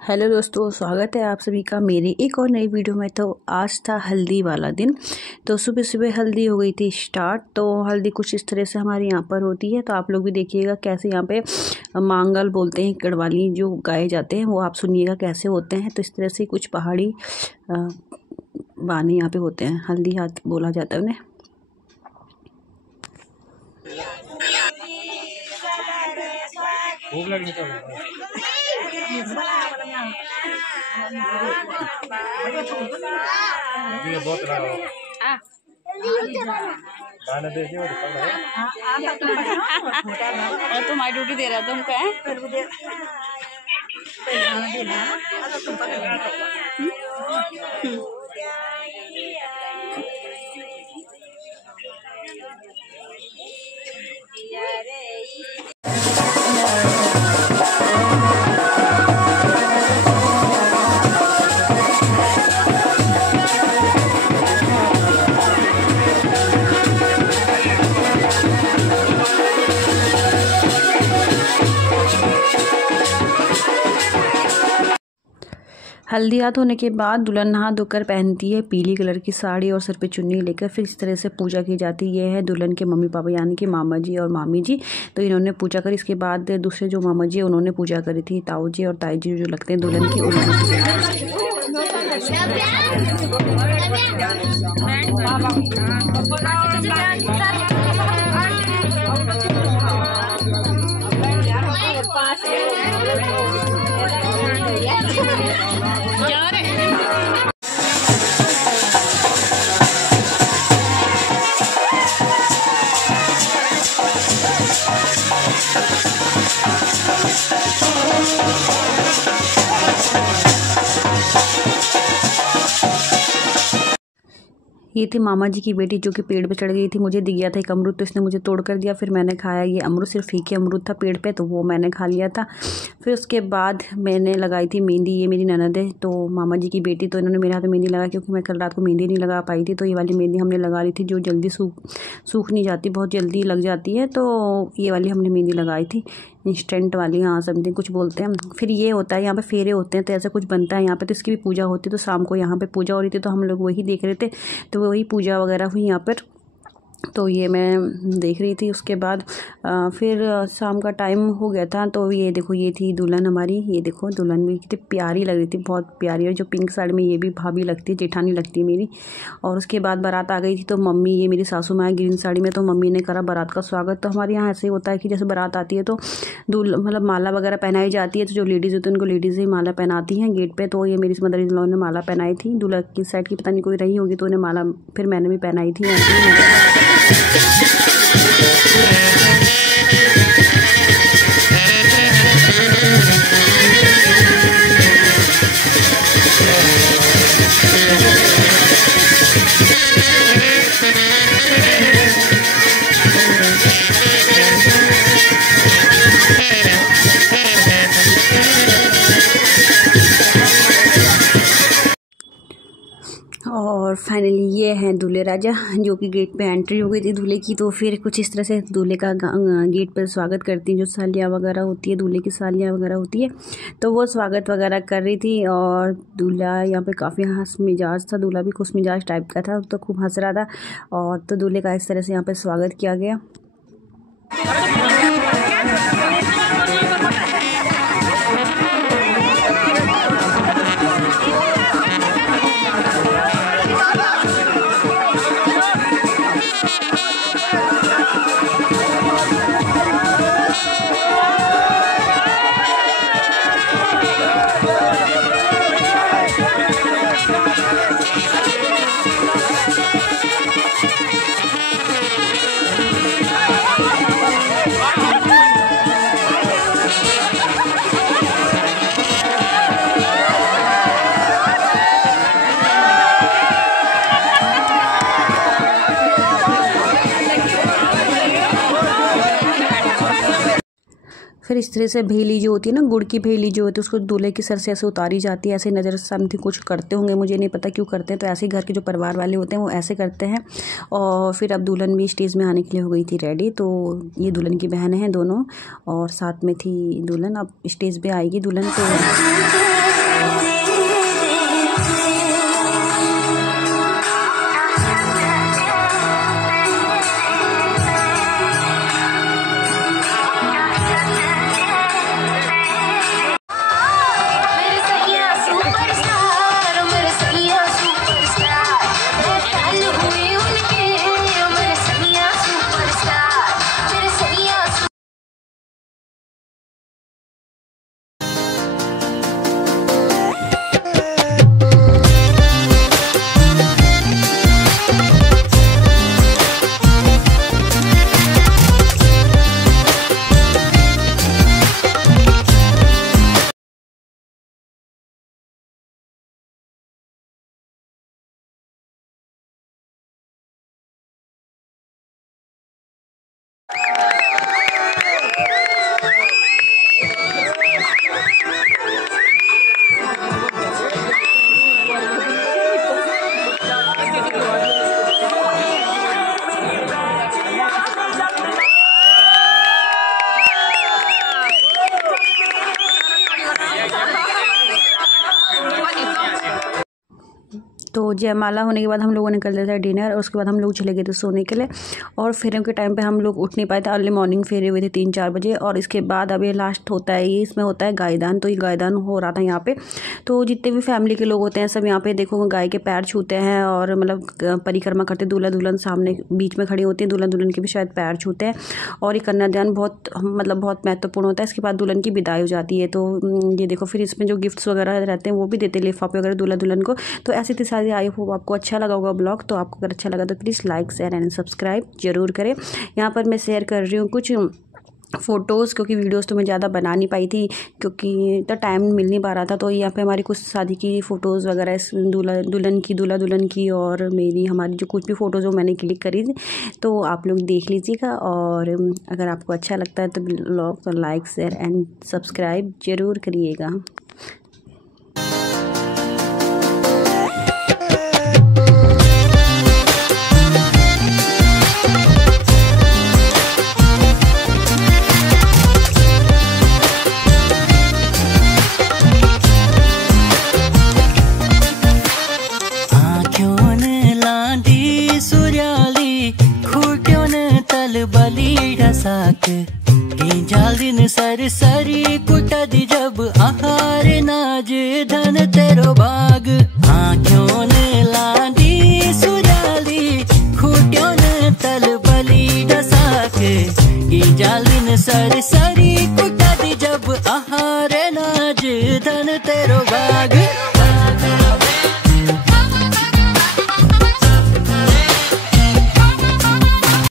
Hello दोस्तों, स्वागत है आप सभी का मेरी एक और नई वीडियो में। तो आज था हल्दी वाला दिन। तो सुबह सुबह हल्दी हो गई थी स्टार्ट। तो हल्दी कुछ इस तरह से हमारे यहाँ पर होती है। तो आप लोग भी देखिएगा कैसे यहाँ पे मांगल बोलते हैं, गढ़वाली जो गाए जाते हैं वो आप सुनिएगा कैसे होते हैं। तो इस तरह से कुछ पहाड़ी गाने यहाँ पे होते हैं, हल्दी हाथ बोला जाता है उन्हें। भूख लगनी बहुत तुम्हारी ड्यूटी दे रहा तुम क्या हल्दी हाथ होने के बाद दुल्हन नहा धोकर पहनती है पीली कलर की साड़ी और सर पे चुन्नी लेकर फिर इस तरह से पूजा की जाती है। ये है दुल्हन के मम्मी पापा यानी कि मामा जी और मामी जी। तो इन्होंने पूजा करी। इसके बाद दूसरे जो मामा जी उन्होंने पूजा करी थी। ताऊ जी और ताई जी जो लगते हैं दुल्हन की, ये थी मामा जी की बेटी जो कि पेड़ पे चढ़ गई थी। मुझे दिख गया था एक अमरूद तो इसने मुझे तोड़ कर दिया, फिर मैंने खाया। ये अमरूद सिर्फ फीके अमरूद था पेड़ पे, तो वो मैंने खा लिया था। फिर उसके बाद मैंने लगाई थी मेहंदी। ये मेरी ननद है तो मामा जी की बेटी, तो इन्होंने मेरे हाथ में मेहंदी लगाई क्योंकि मैं कल रात को मेहंदी नहीं लगा पाई थी। तो ये वाली मेहंदी हमने लगा ली थी जो जल्दी सूख नहीं जाती, बहुत जल्दी लग जाती है। तो ये वाली हमने मेहंदी लगाई थी, इंस्टेंट वाली, हाँ समथिंग कुछ बोलते हैं। फिर ये होता है यहाँ पे फेरे होते हैं, तो ऐसा कुछ बनता है यहाँ पे। तो इसकी भी पूजा होती है। तो शाम को यहाँ पे पूजा हो रही थी तो हम लोग वही देख रहे थे। तो वही पूजा वगैरह हुई यहाँ पर, तो ये मैं देख रही थी। उसके बाद फिर शाम का टाइम हो गया था। तो ये देखो ये थी दुल्हन हमारी। ये देखो दुल्हन भी कितनी प्यारी लग रही थी, बहुत प्यारी। और जो पिंक साड़ी में ये भी भाभी लगती है, जेठानी लगती है मेरी। और उसके बाद बारात आ गई थी तो मम्मी, ये मेरी सासू माँ ग्रीन साड़ी में, तो मम्मी ने करा बारात का स्वागत। तो हमारे यहाँ ऐसे ही होता है कि जैसे बारात आती है तो मतलब माला वगैरह पहनाई जाती है। तो जो लेडीज़ होती है उनको लेडीज़ ही माला पहनाती हैं गेट पर। तो ये मेरी मदर इन लॉ ने माला पहनाई थी। दूल्हा की साइड की पता नहीं कोई रही होगी तो उन्हें माला फिर मैंने भी पहनाई थी। और फाइनली ये हैं दूल्हे राजा जो कि गेट पे एंट्री हो गई थी दूल्हे की। तो फिर कुछ इस तरह से दूल्हे का गेट पर स्वागत करती हैं। जो सालियाँ वगैरह होती है, दूल्हे की सालियाँ वगैरह होती है, तो वो स्वागत वगैरह कर रही थी। और दूल्हा यहाँ पे काफ़ी हंस मिजाज था, दूल्हा भी खुश मिजाज टाइप का था, तो खूब हंस रहा था। और तो दूल्हे का इस तरह से यहाँ पर स्वागत किया गया। फिर इस तरह से भेली जो होती है ना, गुड़ की भेली जो होती है, उसको दूल्हे की सर से ऐसे उतारी जाती है, ऐसे नज़र समथिंग कुछ करते होंगे, मुझे नहीं पता क्यों करते हैं। तो ऐसे ही घर के जो परिवार वाले होते हैं वो ऐसे करते हैं। और फिर अब दुल्हन भी स्टेज में आने के लिए हो गई थी रेडी। तो ये दुल्हन की बहन है दोनों, और साथ में थी दुल्हन। अब स्टेज पे आएगी दुल्हन। तो तो जयमाला होने के बाद हम लोगों ने कर लिया था डिनर, और उसके बाद हम लोग चले गए थे सोने के लिए। और फेरे के टाइम पे हम लोग उठ नहीं पाए थे, अर्ली मॉर्निंग फेरे हुए थे 3-4 बजे। और इसके बाद अब ये लास्ट होता है, ये इसमें होता है गायदान। तो ये गायदान हो रहा था यहाँ पे। तो जितने भी फैमिली के लोग होते हैं सब यहाँ पे देखो गाय के पैर छूते हैं, और मतलब परिक्रमा करते। दूल्हा दुल्हन सामने बीच में खड़ी होती है, दुल्हा दुल्हन के भी शायद पैर छूते हैं। और ये कन्यादान बहुत महत्वपूर्ण होता है। इसके बाद दुल्हन की विदाई हो जाती है। तो ये देखो फिर इसमें जो गिफ्ट्स वगैरह रहते हैं वो भी देते हैं, लिफाफे वगैरह दूल्हा दुल्हन को। तो ऐसी थी सारी। आई होप आपको अच्छा लगा होगा ब्लॉग। तो आपको अगर अच्छा लगा तो please like share and subscribe जरूर करें। यहाँ पर मैं शेयर कर रही हूँ कुछ फ़ोटोज़, क्योंकि वीडियोस तो मैं ज़्यादा बना नहीं पाई थी क्योंकि तो टाइम मिल नहीं पा रहा था। तो यहाँ पे हमारी कुछ शादी की फ़ोटोज़ वगैरह, दूल्हा दुल्हन की और मेरी, हमारी जो कुछ भी फ़ोटोज़ वो मैंने क्लिक करी थी। तो आप लोग देख लीजिएगा। और अगर आपको अच्छा लगता है तो ब्लॉग तो लाइक शेयर एंड सब्सक्राइब ज़रूर करिएगा। जालिन सर सरी कुटदी जब आहार नाज धन तेरो बाग। आँखों ने लांडी सुराली खूट्यों ने तल बली डसाके। जालिन सर सरी कुटदी जब आहार नाज धन तेरो बाग।